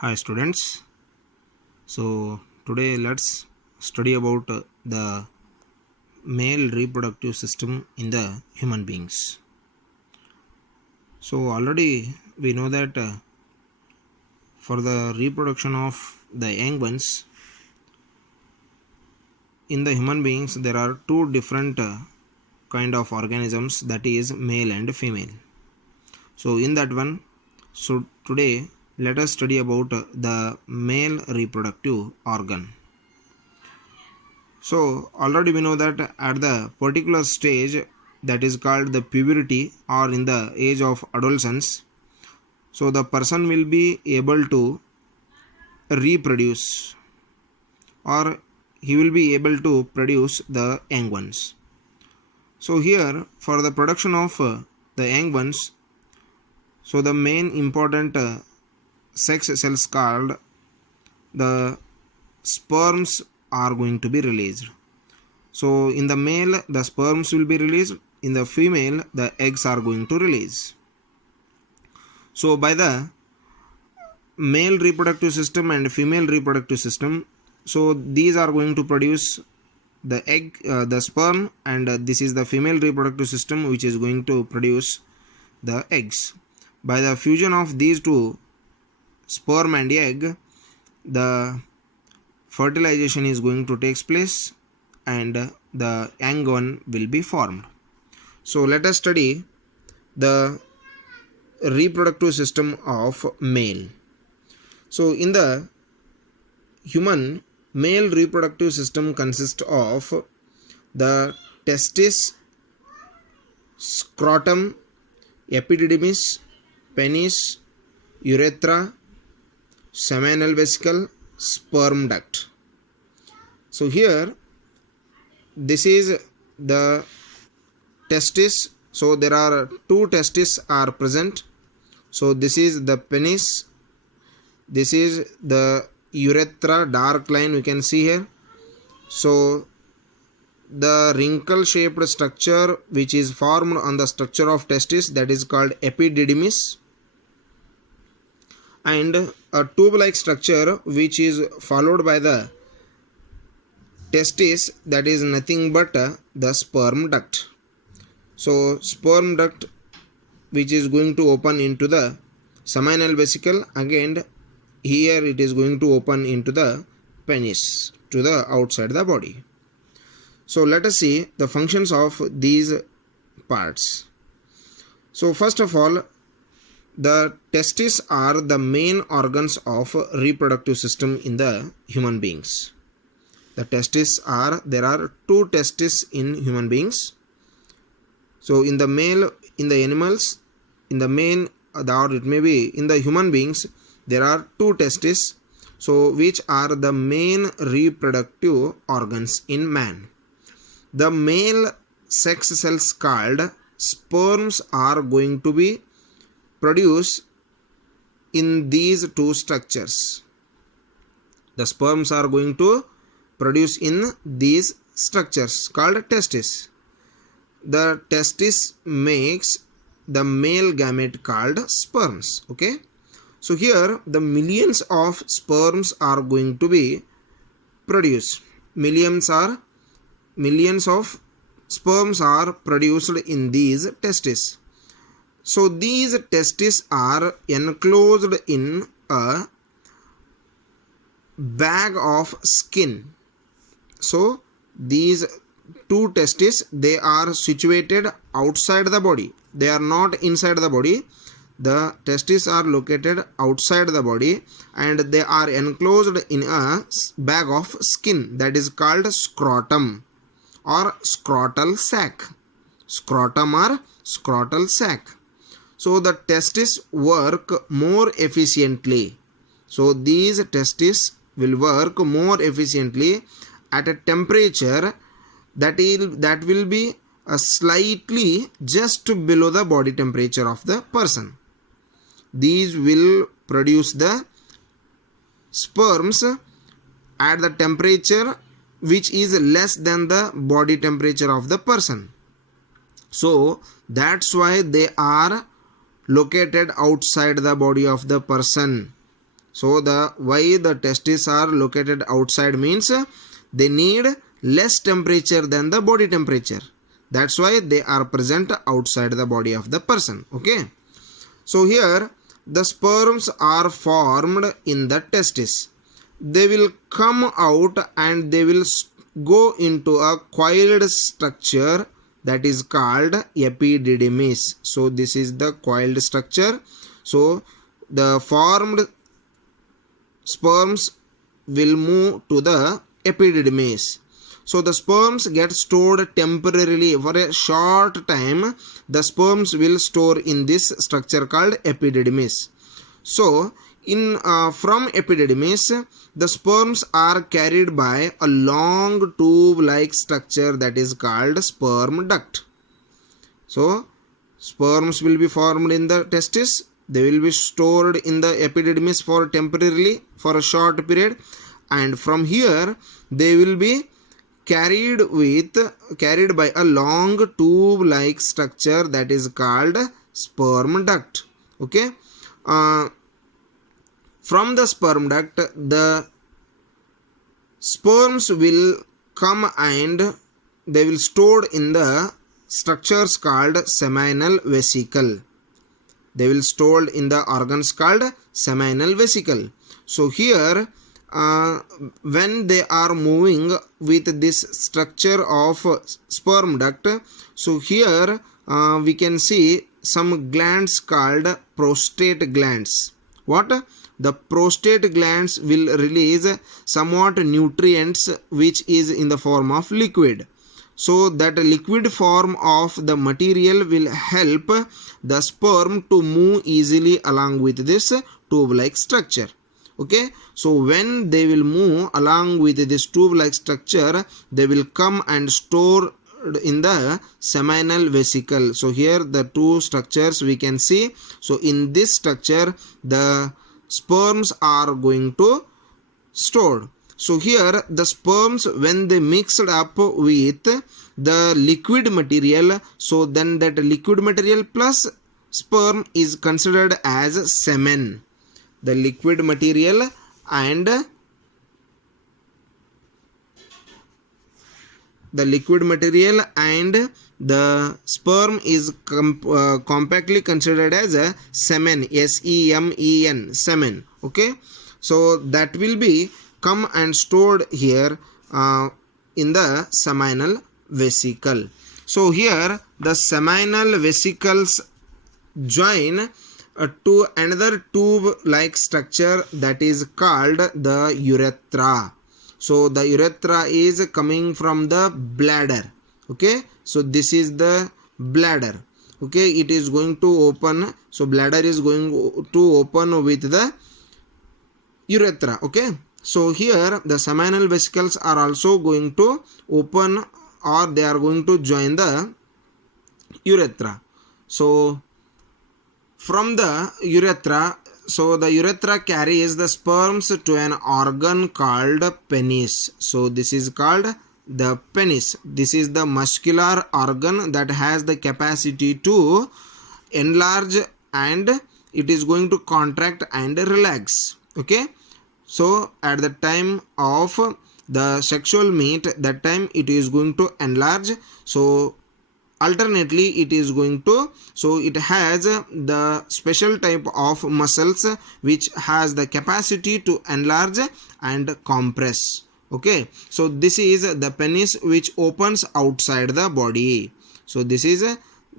Hi students. So today let's study about the male reproductive system in the human beings. So already we know that for the reproduction of the young ones in the human beings there are two different kind of organisms, that is male and female. So in that one, so today let us study about the male reproductive organ. So already we know that at the particular stage, that is called the puberty, or in the age of adolescence, so the person will be able to reproduce, or he will be able to produce the young ones. So here for the production of the young ones, so the main important sex cells called the sperms are going to be released. So in the male the sperms will be released, in the female the eggs are going to release. So by the male reproductive system and female reproductive system, so these are going to produce the egg, the sperm, and this is the female reproductive system which is going to produce the eggs. By the fusion of these two, sperm and egg, the fertilization is going to take place and the young one will be formed. So let us study the reproductive system of male. So in the human, male reproductive system consists of the testis, scrotum, epididymis, penis, urethra, seminal vesicle, sperm duct. So here this is the testis. So there are two testes are present. So this is the penis, this is the urethra, dark line we can see here. So the wrinkle shaped structure which is formed on the structure of testis, that is called epididymis, and a tube like structure which is followed by the testis, that is nothing but the sperm duct. So sperm duct which is going to open into the seminal vesicle, again here it is going to open into the penis, to the outside the body. So let us see the functions of these parts. So first of all, the testes are the main organs of reproductive system in the human beings. The testes are, there are two testes in human beings. So in the male, in the animals, in the main, or it may be in the human beings, there are two testes, so which are the main reproductive organs in man. The male sex cells called sperms are going to be produced in these two structures. The sperms are going to produce in these structures called testes. The testis makes the male gamete called sperms. Okay, so here the millions of sperms are going to be produced. Millions of sperms are produced in these testes. So these testes are enclosed in a bag of skin. So these two testes, they are situated outside the body. They are not inside the body. The testes are located outside the body and they are enclosed in a bag of skin, that is called scrotum or scrotal sac. Scrotum or scrotal sac. So the testes work more efficiently. So these testes will work more efficiently at a temperature that will be slightly just below the body temperature of the person. These will produce the sperms at the temperature which is less than the body temperature of the person. So that's why they are located outside the body of the person. So the why the testes are located outside means they need less temperature than the body temperature. That's why they are present outside the body of the person. Okay. So here the sperms are formed in the testis. They will come out and they will go into a coiled structure that is called epididymis. So this is the coiled structure. So the formed sperms will move to the epididymis. So the sperms get stored temporarily for a short time. The sperms will store in this structure called epididymis. So from epididymis, the sperms are carried by a long tube-like structure that is called sperm duct. So sperms will be formed in the testis. They will be stored in the epididymis for temporarily for a short period, and from here they will be carried by a long tube like structure that is called sperm duct. Okay. From the sperm duct, the sperms will come and they will stored in the structures called seminal vesicle. They will stored in the organs called seminal vesicle. So here when they are moving with this structure of sperm duct, so here we can see some glands called prostate glands. What? The prostate glands will release somewhat nutrients which is in the form of liquid. So that liquid form of the material will help the sperm to move easily along with this tube like structure. Okay, so when they will move along with this tube like structure, they will come and store in the seminal vesicle. So here the two structures we can see. So in this structure the sperms are going to stored. So here the sperms, when they mixed up with the liquid material, so then that liquid material plus sperm is considered as semen. The liquid material and the sperm is compactly considered as a semen, S-E-M-E-N, semen. Okay, so that will be come and stored here in the seminal vesicle. So here the seminal vesicles join to another tube like structure that is called the urethra. So the urethra is coming from the bladder. Okay, so this is the bladder. Okay, it is going to open. So bladder is going to open with the urethra. Okay, so here the seminal vesicles are also going to open, or they are going to join the urethra. So from the urethra, so the urethra carries the sperms to an organ called penis. So this is called the penis. This is the muscular organ that has the capacity to enlarge, and it is going to contract and relax. Okay, so at the time of the sexual meet, that time it is going to enlarge. So alternately it is going to, so it has the special type of muscles which has the capacity to enlarge and compress. Okay, so this is the penis which opens outside the body. So this is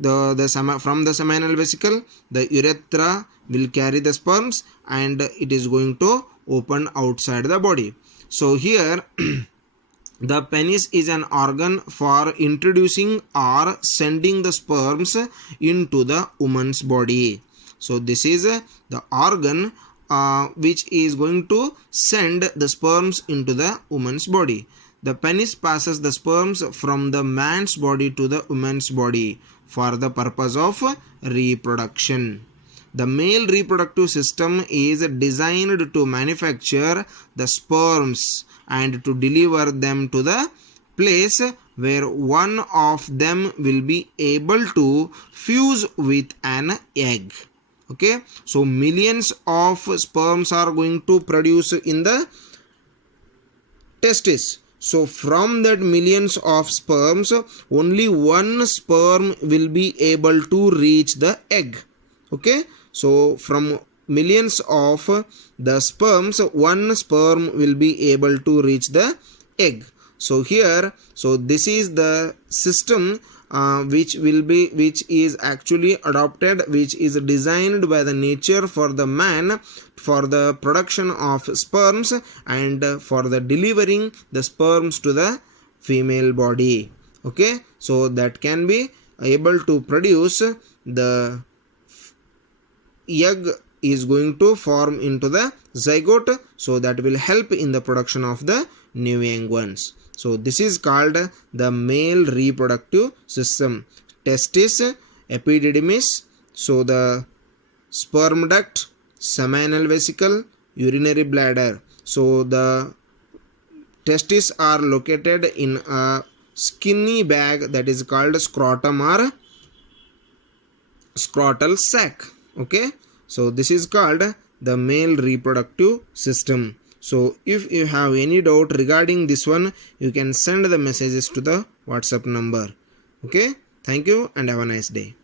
from the seminal vesicle, the urethra will carry the sperms and it is going to open outside the body. So here the penis is an organ for introducing or sending the sperms into the woman's body. So this is the organ which is going to send the sperms into the woman's body. The penis passes the sperms from the man's body to the woman's body for the purpose of reproduction. The male reproductive system is designed to manufacture the sperms and to deliver them to the place where one of them will be able to fuse with an egg. Okay, so millions of sperms are going to produce in the testis. So from that millions of sperms, only one sperm will be able to reach the egg. Okay, so from millions of the sperms, one sperm will be able to reach the egg. So here, so this is the system which is actually adopted, which is designed by the nature for the man, for the production of sperms and for the delivering the sperms to the female body. Okay, so that can be able to produce the egg is going to form into the zygote, so that will help in the production of the new young ones. So this is called the male reproductive system. Testis, epididymis, so the sperm duct, seminal vesicle, urinary bladder. So the testes are located in a skinny bag that is called scrotum or scrotal sac. Okay, so this is called the male reproductive system. So if you have any doubt regarding this one, you can send the messages to the WhatsApp number. Okay, thank you and have a nice day.